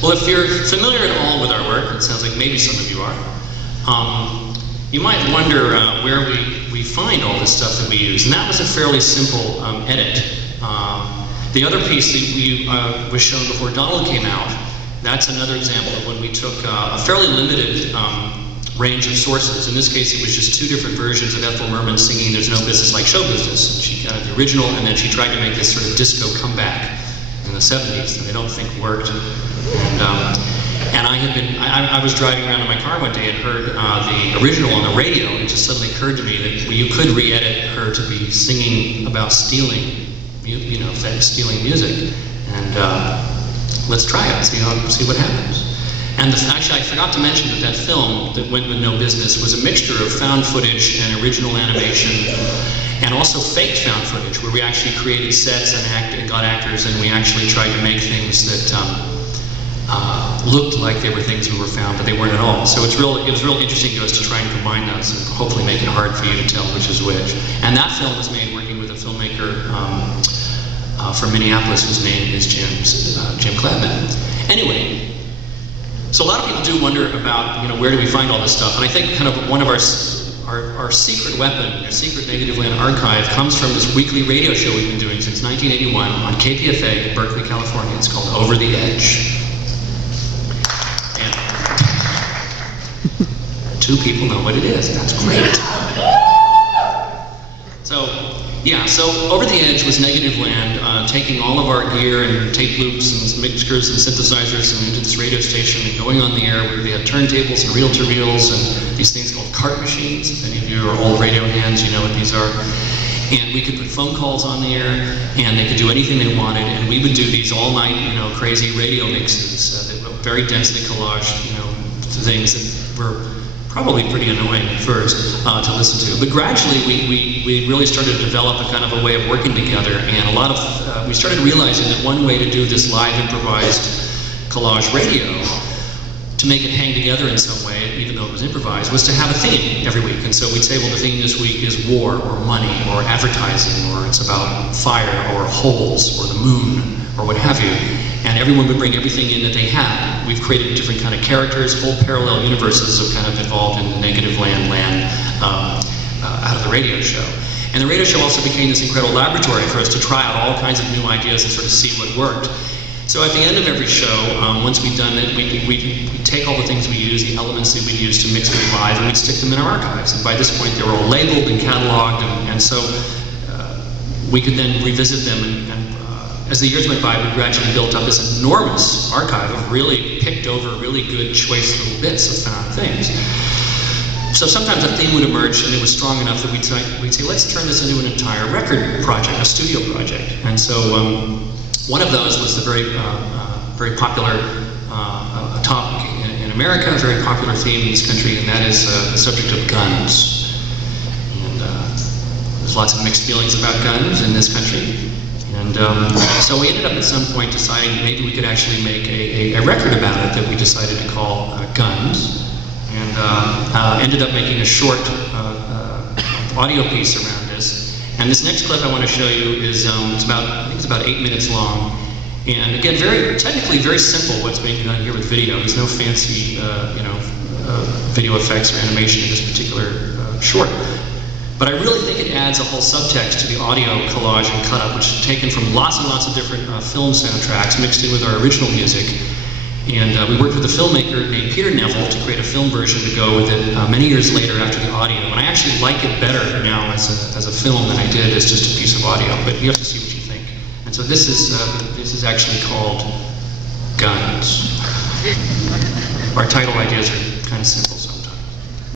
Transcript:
Well, if you're familiar at all with our work, it sounds like maybe some of you are, you might wonder where we find all this stuff that we use. And that was a fairly simple edit. The other piece that was shown before Donald came out, that's another example of when we took a fairly limited range of sources. In this case, it was just 2 different versions of Ethel Merman singing "There's No Business Like Show Business." And she got the original, and then she tried to make this sort of disco comeback in the 70s that I don't think worked. And I was driving around in my car one day and heard the original on the radio, and it just suddenly occurred to me that you could re-edit her to be singing about stealing, stealing music. And let's try it, see what happens. And actually, I forgot to mention that film that went with No Business was a mixture of found footage and original animation, and also faked found footage, where we actually created sets and got actors, and we actually tried to make things that looked like they were things we were found, but they weren't at all. So it was real interesting to us to try and combine those and hopefully make it hard for you to tell which is which. And that film was made working with a filmmaker from Minneapolis whose name is Jim Cladman. Anyway, so a lot of people do wonder about, where do we find all this stuff? And I think kind of one of our secret weapon, our secret Negativland archive, comes from this weekly radio show we've been doing since 1981 on KPFA in Berkeley, California. It's called Over the Edge. And 2 people know what it is. That's great. So Over the Edge was Negativland, taking all of our gear and tape loops and mixers and synthesizers and into this radio station and going on the air where we had turntables and reel-to-reels and these things called cart machines. If any of you are old radio hands, you know what these are. And we could put phone calls on the air, and they could do anything they wanted, and we would do these all-night, crazy radio mixes that were very densely collaged, things that were probably pretty annoying at first to listen to. But gradually we really started to develop a kind of a way of working together, and we started realizing that one way to do this live improvised collage radio, to make it hang together in some way, even though it was improvised, was to have a theme every week. And so we'd say, well, the theme this week is war, or money, or advertising, or it's about fire, or holes, or the moon, or what have you. And everyone would bring everything in that they had. We've created different kind of characters, whole parallel universes have kind of evolved in the Negativland land out of the radio show. And the radio show also became this incredible laboratory for us to try out all kinds of new ideas and sort of see what worked. So at the end of every show, once we'd done it, we'd take all the things we use, the elements that we'd use to mix it live, and we'd stick them in our archives. And by this point, they were all labeled and cataloged, and so we could then revisit them. And as the years went by, we gradually built up this enormous archive of really picked over, really good, choice little bits of found things. So sometimes a theme would emerge, and it was strong enough that we'd say, let's turn this into an entire record project, a studio project. And so one of those was the very popular topic in America, a very popular theme in this country, and that is the subject of guns. And there's lots of mixed feelings about guns in this country. And so we ended up at some point deciding maybe we could actually make a record about it that we decided to call Guns, and ended up making a short audio piece around this. And this next clip I want to show you is I think it's about 8 minutes long. And again, technically very simple what's being done here with video. There's no fancy video effects or animation in this particular short. But I really think it adds a whole subtext to the audio collage and cut-up, which is taken from lots and lots of different film soundtracks mixed in with our original music. And we worked with a filmmaker named Peter Neville to create a film version to go with it many years later after the audio. And I actually like it better now as a film than I did as just a piece of audio, but you have to see what you think. And so this is actually called Guns. Our title ideas are kind of simple.